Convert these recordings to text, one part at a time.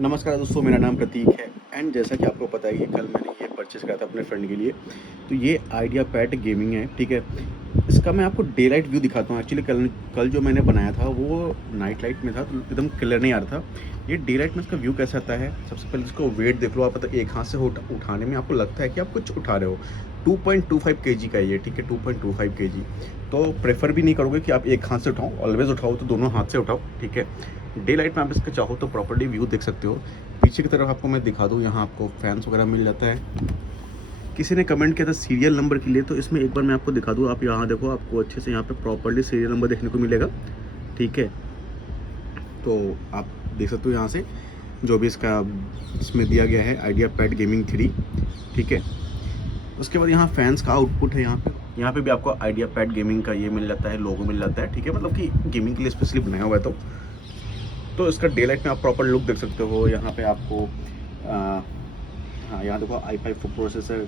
नमस्कार दोस्तों, मेरा नाम प्रतीक है एंड जैसा कि आपको पता है कि कल मैंने ये परचेज़ करा था अपने फ्रेंड के लिए। तो ये आइडिया पैड गेमिंग है, ठीक है? इसका मैं आपको डे लाइट व्यू दिखाता हूँ। एक्चुअली कल कल जो मैंने बनाया था वो नाइट लाइट में था, तो एकदम क्लियर नहीं आ रहा था। ये डे लाइट में इसका व्यू कैसा आता है, सबसे पहले इसको वेट देख लो आप। मतलब एक हाथ से उठाने में आपको लगता है कि आप कुछ उठा रहे हो। 2.25 केजी का है ये, ठीक है? 2.25 केजी। तो प्रेफर भी नहीं करोगे कि आप एक हाथ से उठाओ, ऑलवेज उठाओ तो दोनों हाथ से उठाओ, ठीक है? डे लाइट में आप इसका चाहो तो प्रॉपर्ली व्यू देख सकते हो। पीछे की तरफ आपको मैं दिखा दूँ, यहाँ आपको फैंस वगैरह मिल जाता है। किसी ने कमेंट किया था सीरियल नंबर के लिए, तो इसमें एक बार मैं आपको दिखा दूँ। आप यहाँ देखो, आपको अच्छे से यहाँ पे प्रॉपर्ली सीरियल नंबर देखने को मिलेगा, ठीक है? तो आप देख सकते हो यहाँ से जो भी इसका इसमें दिया गया है, आइडिया पैड गेमिंग 3, ठीक है? उसके बाद यहाँ फैंस का आउटपुट है। यहाँ पे भी आपको आइडिया पैड गेमिंग का ये मिल जाता है, लोगो मिल जाता है, ठीक है? मतलब कि गेमिंग के लिए स्पेशली बनाया हुआ है। तो इसका डे लाइट में आप प्रॉपर लुक देख सकते हो। यहाँ पे आपको हाँ, यहाँ देखो i5 प्रोसेसर,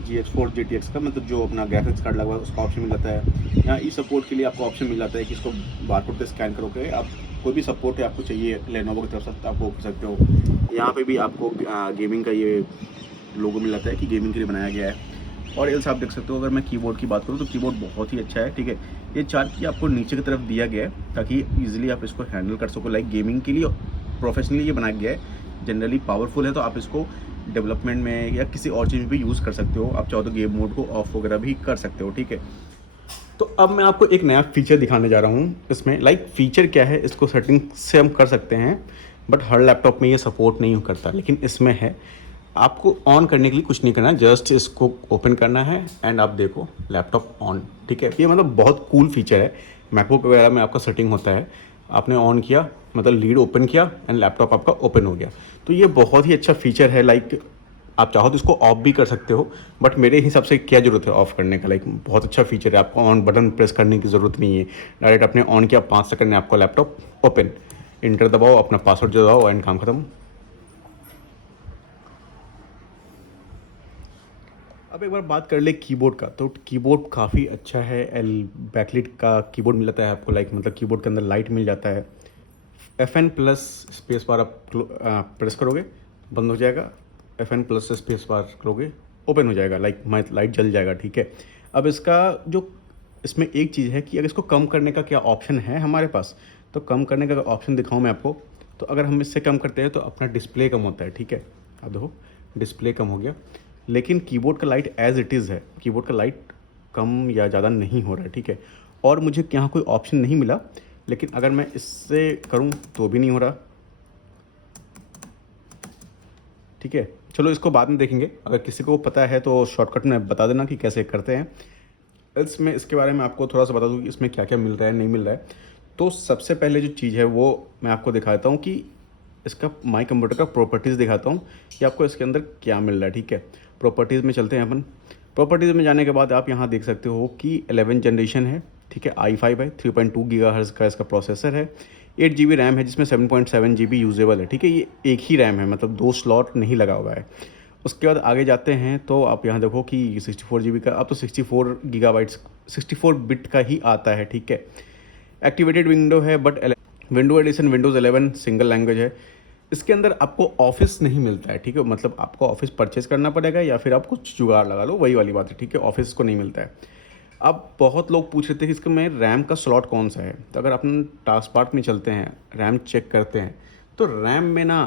GX4 GTX का, मतलब जो अपना ग्राफिक्स कार्ड लगा हुआ है उसका ऑप्शन मिल जाता है। यहाँ ई सपोर्ट के लिए आपको ऑप्शन मिल जाता है कि इसको बारकोड पे स्कैन करोगे आप, कोई भी सपोर्ट है आपको चाहिए लेनोवो की तरफ से आप वो कर सकते हो। यहाँ पे भी आपको गेमिंग का ये लोगो मिल जाता है कि गेमिंग के लिए बनाया गया है। और एल्स आप देख सकते हो, अगर मैं कीबोर्ड की बात करूँ तो कीबोर्ड बहुत ही अच्छा है, ठीक है? ये चार की आपको नीचे की तरफ दिया गया है ताकि ईजिली आप इसको हैंडल कर सको। लाइक गेमिंग के लिए प्रोफेशनली ये बनाया गया है। जनरली पावरफुल है, तो आप इसको डेवलपमेंट में या किसी और चीज़ में भी यूज़ कर सकते हो। आप चाहो तो गेम मोड को ऑफ वगैरह भी कर सकते हो, ठीक है? तो अब मैं आपको एक नया फीचर दिखाने जा रहा हूँ इसमें। लाइक फीचर क्या है, इसको सेटिंग से हम कर सकते हैं, बट हर लैपटॉप में ये सपोर्ट नहीं करता, लेकिन इसमें है। आपको ऑन करने के लिए कुछ नहीं करना है, जस्ट इसको ओपन करना है एंड आप देखो लैपटॉप ऑन, ठीक है? ये मतलब बहुत कूल फीचर है। मैकबुक वगैरह में आपका सेटिंग होता है, आपने ऑन किया मतलब लीड ओपन किया एंड लैपटॉप आपका ओपन हो गया। तो ये बहुत ही अच्छा फीचर है। लाइक आप चाहो तो इसको ऑफ भी कर सकते हो, बट मेरे हिसाब से क्या ज़रूरत है ऑफ़ करने का। लाइक बहुत अच्छा फीचर है, आपको ऑन बटन प्रेस करने की ज़रूरत नहीं है। डायरेक्ट आपने ऑन किया, 5 सेकंड में आपका लैपटॉप ओपन। इंटर दबाओ, अपना पासवर्ड दबाओ एंड काम खत्म। अब एक बार बात कर ले कीबोर्ड का, तो कीबोर्ड काफ़ी अच्छा है। एल बैकलिट का कीबोर्ड मिल जाता है आपको। लाइक मतलब कीबोर्ड के अंदर लाइट मिल जाता है। FN प्लस स्पेस बार आप प्रेस करोगे बंद हो जाएगा, FN प्लस से स्पेस बार करोगे ओपन हो जाएगा। लाइक मैं लाइट जल जाएगा, ठीक है? अब इसका जो इसमें एक चीज़ है कि अगर इसको कम करने का क्या ऑप्शन है हमारे पास, तो कम करने का ऑप्शन दिखाऊं मैं आपको। तो अगर हम इससे कम करते हैं तो अपना डिस्प्ले कम होता है, ठीक है? अब देखो डिस्प्ले कम हो गया, लेकिन कीबोर्ड का लाइट एज इट इज़ है। कीबोर्ड का लाइट कम या ज़्यादा नहीं हो रहा है, ठीक है? और मुझे यहाँ कोई ऑप्शन नहीं मिला, लेकिन अगर मैं इससे करूँ तो भी नहीं हो रहा, ठीक है? चलो इसको बाद में देखेंगे। अगर किसी को पता है तो शॉर्टकट में बता देना कि कैसे करते हैं। इसमें इसके बारे में आपको थोड़ा सा बता दूँ कि इसमें क्या क्या मिल रहा है नहीं मिल रहा है। तो सबसे पहले जो चीज़ है वो मैं आपको दिखाता हूँ कि इसका माई कंप्यूटर का प्रॉपर्टीज़ दिखाता हूँ कि आपको इसके अंदर क्या मिल रहा है, ठीक है? प्रॉपर्टीज़ में चलते हैं अपन। प्रॉपर्टीज़ में जाने के बाद आप यहाँ देख सकते हो कि 11 जनरेशन है, ठीक है? i5 है, 3.2 गीगाहर्ट्ज़ का इसका प्रोसेसर है, 8 GB रैम है जिसमें 7.7 GB यूजेबल है, ठीक है? ये एक ही रैम है, मतलब 2 स्लॉट नहीं लगा हुआ है। उसके बाद आगे जाते हैं तो आप यहाँ देखो कि 64 GB का, अब तो 64 गीगाबाइट्स 64 बिट का ही आता है, ठीक है? एक्टिवेटेड विंडो है, but window edition windows 11 single language है। इसके अंदर आपको ऑफिस नहीं मिलता है, ठीक है? मतलब आपको ऑफिस परचेज करना पड़ेगा या फिर आप कुछ जुगाड़ लगा लो, वही वाली बात है, ठीक है? ऑफिस को नहीं मिलता है। अब बहुत लोग पूछ रहे थे कि इसके में रैम का स्लॉट कौन सा है। तो अगर अपन टास्क पार्ट में चलते हैं, रैम चेक करते हैं, तो रैम में ना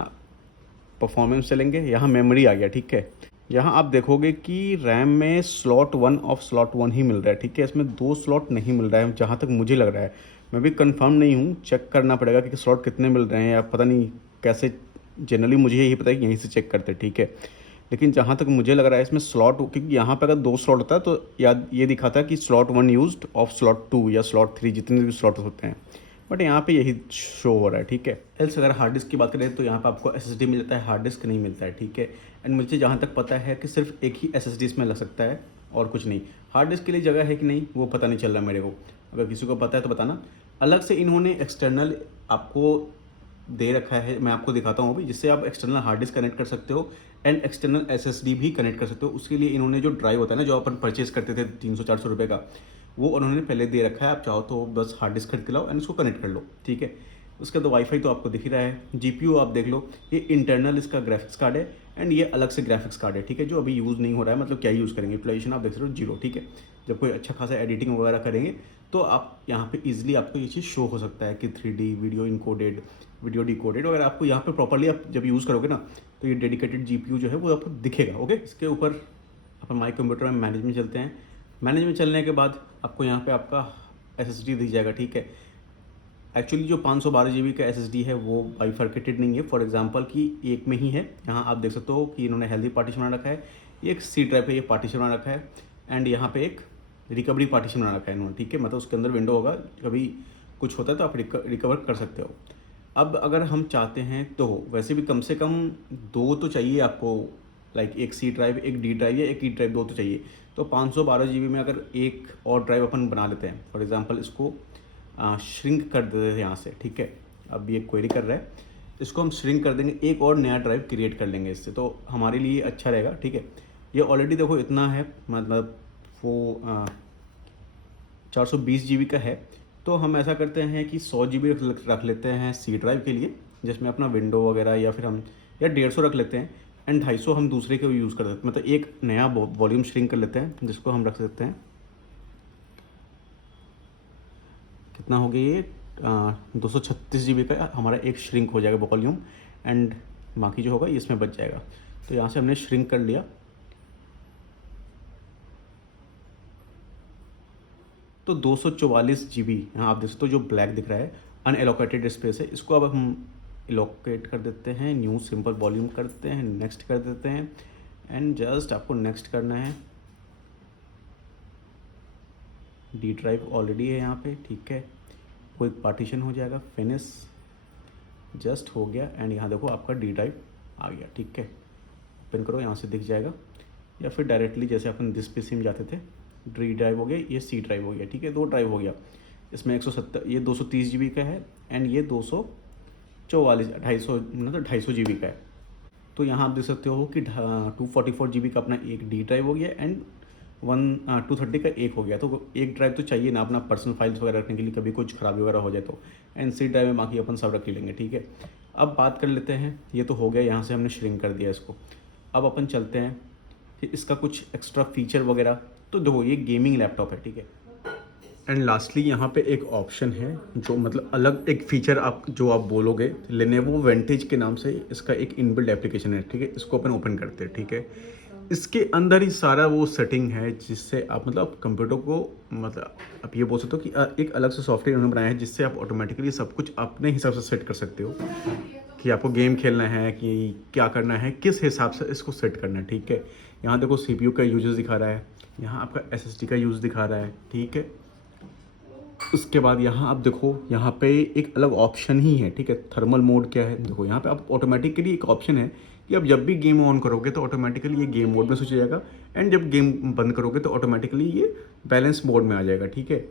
परफॉर्मेंस चलेंगे, यहाँ मेमोरी आ गया, ठीक है? यहाँ आप देखोगे कि रैम में स्लॉट 1 ऑफ स्लॉट 1 ही मिल रहा है, ठीक है? इसमें 2 स्लॉट नहीं मिल रहा है जहाँ तक मुझे लग रहा है। मैं भी कंफर्म नहीं हूँ, चेक करना पड़ेगा कि स्लॉट कितने मिल रहे हैं या पता नहीं कैसे। जनरली मुझे यही पता है कि यहीं से चेक करते हैं, ठीक है? लेकिन जहाँ तक मुझे लग रहा है इसमें स्लॉट, क्योंकि यहाँ पे अगर 2 स्लॉट होता है तो याद ये दिखाता है कि स्लॉट 1 यूज्ड ऑफ स्लॉट 2 या स्लॉट 3, जितने भी स्लॉट होते हैं, बट यहाँ पे यही शो हो रहा है, ठीक है? एल्स अगर हार्ड डिस्क की बात करें तो यहाँ पे आपको SSD मिल जाता है, हार्ड डिस्क नहीं मिलता है, ठीक है? एंड मुझे जहाँ तक पता है कि सिर्फ एक ही SSD इसमें लग सकता है और कुछ नहीं। हार्ड डिस्क के लिए जगह है कि नहीं वो पता नहीं चल रहा मेरे को। अगर किसी को पता है तो बताना। अलग से इन्होंने एक्सटर्नल आपको दे रखा है, मैं आपको दिखाता हूँ अभी, जिससे आप एक्सटर्नल हार्ड डिस्क कनेक्ट कर सकते हो एंड एक्सटर्नल SSD भी कनेक्ट कर सकते हो। उसके लिए इन्होंने जो ड्राइव होता है ना, जो अपन परचेज करते थे 300-400 रुपये का, वो उन्होंने पहले दे रखा है। आप चाहो तो बस हार्ड डिस्क खरीद के लाओ एंड उसको कनेक्ट कर लो, ठीक है? उसके बाद वाईफाई तो आपको दिख ही रहा है। जीपीयू आप देख लो, ये इंटरनल इसका ग्राफिक्स कार्ड है एंड ये अलग से ग्राफिक्स कार्ड है, ठीक है, जो अभी यूज़ नहीं हो रहा है, मतलब क्या यूज़ करेंगे, यूटिलाइजेशन आप देख सकते हो जीरो, ठीक है। जब कोई अच्छा खासा एडिटिंग वगैरह करेंगे तो आप यहाँ पे इजीली आपको ये चीज़ शो हो सकता है कि 3D video encoded, video decoded, अगर आपको यहाँ पे प्रॉपर्ली आप जब यूज़ करोगे ना तो ये डेडिकेटेड जीपीयू जो है वो आपको दिखेगा। ओके, इसके ऊपर अपन माई कंप्यूटर में मैनेज में चलते हैं। मैनेज में चलने के बाद आपको यहाँ पे आपका एसएसडी दिख जाएगा, ठीक है। एक्चुअली जो 512 जीबी का एसएसडी है वो बाइफरकेटेड नहीं है, फॉर एग्जांपल कि एक में ही है। यहाँ आप देख सकते हो कि इन्होंने हेल्दी पार्टीशन बना रखा है, ये एक सी ड्राइव पे ये पार्टीशन बना रखा है एंड यहाँ पे एक रिकवरी पार्टीशन बना रखा है इन्होंने, ठीक है, मतलब उसके अंदर विंडो होगा, कभी कुछ होता है तो आप रिकवर कर सकते हो। अब अगर हम चाहते हैं तो वैसे भी कम से कम दो तो चाहिए आपको, लाइक एक सी ड्राइव, एक डी ड्राइव या एक ई ड्राइव, दो तो चाहिए। तो 512 जीबी में अगर एक और ड्राइव अपन बना लेते हैं, फॉर एग्जांपल इसको श्रिंक कर देते हैं यहाँ से, ठीक है। अब ये क्वेरी कर रहा है, इसको हम श्रिंक कर देंगे, एक और नया ड्राइव क्रिएट कर लेंगे इससे, तो हमारे लिए अच्छा रहेगा, ठीक है। ये ऑलरेडी देखो इतना है, मतलब वो 420 जीबी का है। तो हम ऐसा करते हैं कि 100 जीबी रख लेते हैं सी ड्राइव के लिए, जिसमें अपना विंडो वगैरह, या फिर हम या 150 रख लेते हैं एंड 250 हम दूसरे के यूज़ कर सकते हैं, मतलब एक नया वॉल्यूम श्रिंक कर लेते हैं, जिसको हम रख सकते हैं, कितना हो गया ये 236 जीबी का हमारा एक श्रिंक हो जाएगा वॉल्यूम, एंड बाकी जो होगा ये इसमें बच जाएगा। तो यहाँ से हमने श्रिंक कर लिया। तो 244 जीबी यहाँ आप देख सकते हो, जो ब्लैक दिख रहा है अनएलोकेटेड स्पेस है, इसको अब हम एलोकेट कर देते हैं, न्यू सिंपल वॉल्यूम करते हैं, नेक्स्ट कर देते हैं एंड जस्ट आपको नेक्स्ट करना है। डी ड्राइव ऑलरेडी है यहाँ पे, ठीक है, कोई पार्टीशन हो जाएगा, फिनिश, जस्ट हो गया एंड यहाँ देखो आपका डी ड्राइव आ गया, ठीक है। ओपन करो, यहाँ से दिख जाएगा, या फिर डायरेक्टली जैसे अपन दिस पीसी में जाते थे, डी ड्राइव हो गया, ये सी ड्राइव हो गया, ठीक है, दो ड्राइव हो गया। इसमें 170, ये 230 जीबी का है एंड ये 244 250 मतलब 250 जीबी का है। तो यहाँ आप देख सकते हो कि 244 जीबी का अपना एक डी ड्राइव हो गया एंड 230 का एक हो गया। तो एक ड्राइव तो चाहिए ना अपना पर्सनल फाइल्स वगैरह रखने के लिए, कभी कुछ खराबी वगैरह हो जाए तो, एंड सी ड्राइव में बाकी अपन सब रख लेंगे, ठीक है। अब बात कर लेते हैं, ये तो हो गया, यहाँ से हमने श्रिंक कर दिया इसको। अब अपन चलते हैं कि इसका कुछ एक्स्ट्रा फीचर वगैरह, तो देखो ये गेमिंग लैपटॉप है, ठीक है। एंड लास्टली यहाँ पे एक ऑप्शन है जो मतलब अलग एक फीचर आप जो आप बोलोगे, लेनोवो वेंटेज के नाम से इसका एक इनबिल्ट एप्लीकेशन है, ठीक है। इसको अपन ओपन करते हैं, ठीक है। इसके अंदर ही सारा वो सेटिंग है जिससे आप मतलब कंप्यूटर को, मतलब आप ये बोल सकते हो कि एक अलग से सॉफ्टवेयर उन्होंने बनाया है जिससे आप ऑटोमेटिकली सब कुछ अपने हिसाब से सेट कर सकते हो कि आपको गेम खेलना है कि क्या करना है, किस हिसाब से इसको सेट करना है, ठीक है। यहाँ देखो सीपीयू का यूजेस दिखा रहा है, यहाँ आपका एसएसडी का यूज़ दिखा रहा है, ठीक है। उसके बाद यहाँ आप देखो, यहाँ पे एक अलग ऑप्शन ही है, ठीक है। थर्मल मोड क्या है, देखो यहाँ पे आप ऑटोमेटिकली एक ऑप्शन है कि आप जब भी गेम ऑन करोगे तो ऑटोमेटिकली ये गेम मोड में स्विच हो जाएगा, एंड जब गेम बंद करोगे तो ऑटोमेटिकली ये बैलेंस मोड में आ जाएगा, ठीक है।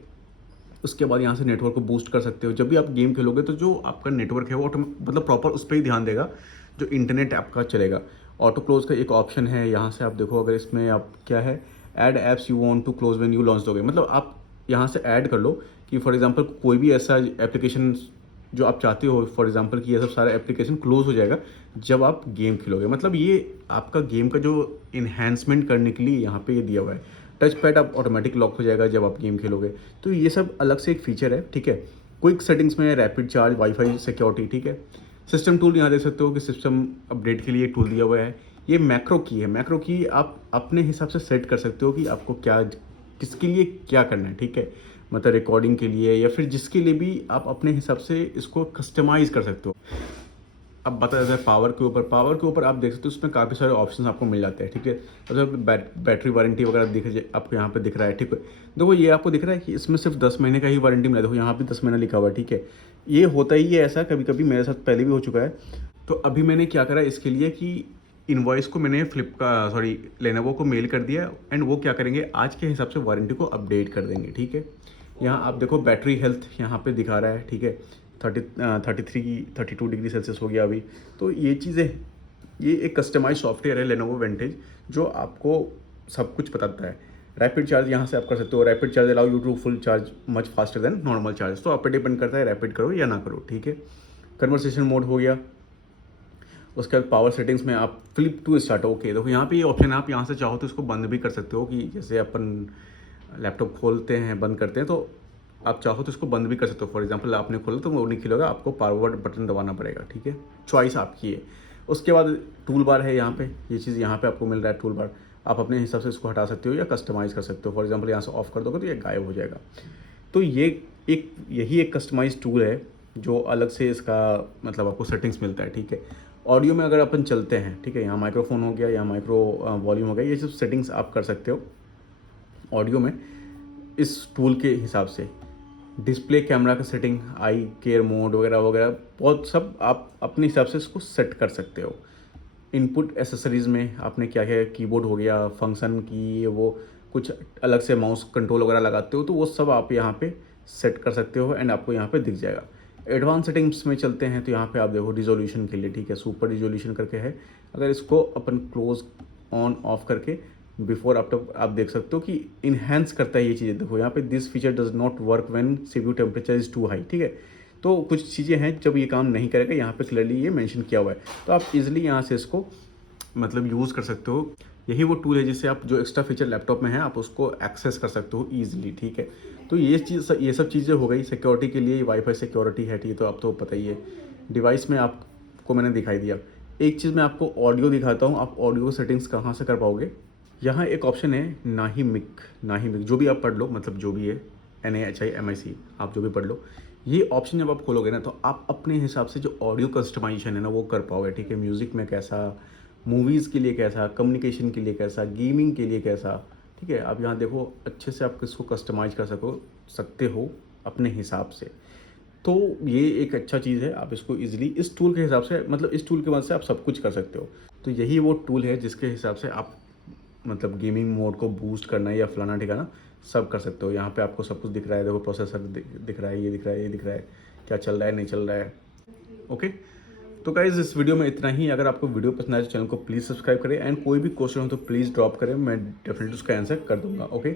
उसके बाद यहाँ से नेटवर्क को बूस्ट कर सकते हो, जब भी आप गेम खेलोगे तो जो आपका नेटवर्क है वो मतलब प्रॉपर उस पर ही ध्यान देगा, जो इंटरनेट आपका चलेगा। ऑटो क्लोज का एक ऑप्शन है, यहाँ से आप देखो, अगर इसमें आप क्या है, add apps you want to close when you launch दोगे, मतलब आप यहाँ से ऐड कर लो कि फॉर एग्जांपल कोई भी ऐसा एप्लीकेशन जो आप चाहते हो, फॉर एग्जांपल कि ये सब सारा एप्लीकेशन क्लोज हो जाएगा जब आप गेम खेलोगे, मतलब ये आपका गेम का जो इन्हेंसमेंट करने के लिए यहाँ पे ये दिया हुआ है। टच पैड आप ऑटोमेटिक लॉक हो जाएगा जब आप गेम खेलोगे, तो ये सब अलग से एक फीचर है, ठीक है। क्विक सेटिंग्स में रैपिड चार्ज, वाईफाई सिक्योरिटी, ठीक है। सिस्टम टूल यहाँ देख सकते हो कि सिस्टम अपडेट के लिए टूल दिया हुआ है। ये मैक्रो की है, मैक्रो की आप अपने हिसाब से सेट कर सकते हो कि आपको क्या, किसके लिए क्या करना है, ठीक है, मतलब रिकॉर्डिंग के लिए या फिर जिसके लिए भी आप अपने हिसाब से इसको कस्टमाइज़ कर सकते हो। अब बता देता है पावर के ऊपर आप देख सकते हो उसमें काफ़ी सारे ऑप्शन आपको मिल जाते हैं, ठीक है। मतलब बैटरी वारंटी वगैरह दिख आपको यहाँ पे दिख रहा है, ठीक है। देखो ये आपको दिख रहा है कि इसमें सिर्फ 10 महीने का ही वारंटी मिला, देखो यहाँ पे 10 महीना लिखा हुआ है, ठीक है। ये होता ही है ऐसा, कभी कभी मेरे साथ पहले भी हो चुका है। तो अभी मैंने क्या करा इसके लिए कि इनवॉइस को मैंने लेनोवो को मेल कर दिया, एंड वो क्या करेंगे आज के हिसाब से वारंटी को अपडेट कर देंगे, ठीक है। यहाँ आप देखो बैटरी हेल्थ यहाँ पे दिखा रहा है, ठीक है, 32 डिग्री सेल्सियस हो गया अभी। तो ये चीज़ें, ये एक कस्टमाइज सॉफ्टवेयर है लेनोवो वेंटेज जो आपको सब कुछ बताता है। रैपिड चार्ज यहाँ से आप कर सकते हो। Rapid charge allow you to full charge much faster than normal charge. तो आप पे डिपेंड करता है रैपिड करो या ना करो, ठीक है। कन्वर्सेशन मोड हो गया। उसके बाद पावर सेटिंग्स में आप फ्लिप टू स्टार्ट, ओके देखो यहाँ पे ये ऑप्शन है, आप यहाँ से चाहो तो इसको बंद भी कर सकते हो, कि जैसे अपन लैपटॉप खोलते हैं बंद करते हैं तो आप चाहो तो इसको बंद भी कर सकते हो। फॉर एग्जांपल आपने खोला तो वो नहीं खिलेगा, आपको पावर बटन दबाना पड़ेगा, ठीक है। चॉइस आपकी है। उसके बाद टूल बार है यहाँ पे, ये चीज़ यहाँ पे आपको मिल रहा है टूल बार। आप अपने हिसाब से इसको हटा सकते हो या कस्टमाइज़ कर सकते हो। फॉर एग्जांपल यहाँ से ऑफ कर दोगे तो ये गायब हो जाएगा। तो ये यही एक कस्टमाइज टूल है जो अलग से इसका मतलब आपको सेटिंग्स मिलता है, ठीक है। ऑडियो में अगर अपन चलते हैं, ठीक है, यहाँ माइक्रोफोन हो गया, यहाँ माइक्रो वॉल्यूम हो गया, ये सब सेटिंग्स आप कर सकते हो ऑडियो में इस टूल के हिसाब से। डिस्प्ले कैमरा का सेटिंग, आई केयर मोड वगैरह वगैरह बहुत सब आप अपने हिसाब से इसको सेट कर सकते हो। इनपुट एसेसरीज़ में आपने क्या क्या, कीबोर्ड हो गया, फंक्शन की वो कुछ अलग से माउस कंट्रोल वगैरह लगाते हो तो वो सब आप यहाँ पे सेट कर सकते हो एंड आपको यहाँ पे दिख जाएगा। एडवांस सेटिंग्स में चलते हैं तो यहाँ पे आप देखो रिजोल्यूशन के लिए, ठीक है, सुपर रिजोल्यूशन करके है। अगर इसको अपन क्लोज ऑन ऑफ करके बिफोर आफ्टर आप देख सकते हो कि इन्हेंस करता है ये चीज़ें। देखो यहाँ पे this feature does not work when CPU temperature is too high, ठीक है। तो कुछ चीज़ें हैं जब ये काम नहीं करेगा, यहाँ पे क्लियरली ये मेंशन किया हुआ है। तो आप इजीली यहाँ से इसको मतलब यूज़ कर सकते हो। यही वो टूल है जिससे आप जो एक्स्ट्रा फीचर लैपटॉप में है आप उसको एक्सेस कर सकते हो ईजिली, ठीक है। तो ये सब चीज़ें हो गई सिक्योरिटी के लिए। वाईफाई सिक्योरिटी है, ठीक है, तो आप तो पता ही है। डिवाइस में आपको मैंने दिखाई दिया। एक चीज़ मैं आपको ऑडियो दिखाता हूँ, आप ऑडियो सेटिंग्स कहाँ से कर पाओगे। यहाँ एक ऑप्शन है नाही मिक, जो भी आप पढ़ लो, मतलब जो भी है NAHIMIC, आप जो भी पढ़ लो। ये ऑप्शन जब आप खोलोगे ना तो आप अपने हिसाब से जो ऑडियो कस्टमाइजेशन है ना वो कर पाओगे, ठीक है। म्यूज़िक में कैसा, मूवीज़ के लिए कैसा, कम्युनिकेशन के लिए कैसा, गेमिंग के लिए कैसा, ठीक है। आप यहाँ देखो अच्छे से आप इसको कस्टमाइज़ कर सकते हो अपने हिसाब से। तो ये एक अच्छा चीज़ है, आप इसको ईज़िली इस टूल के हिसाब से, मतलब इस टूल की मदद से आप सब कुछ कर सकते हो। तो यही वो टूल है जिसके हिसाब से आप मतलब गेमिंग मोड को बूस्ट करना या फलाना ठिकाना सब कर सकते हो। यहाँ पे आपको सब कुछ दिख रहा है, देखो प्रोसेसर दिख रहा है, ये दिख रहा है, ये दिख रहा है, क्या चल रहा है नहीं चल रहा है, ओके। तो गाइज़ इस वीडियो में इतना ही। अगर आपको वीडियो पसंद आए तो चैनल को प्लीज़ सब्सक्राइब करें एंड कोई भी क्वेश्चन हो तो प्लीज़ ड्रॉप करें, मैं डेफिनेटली उसका आंसर कर दूंगा, ओके।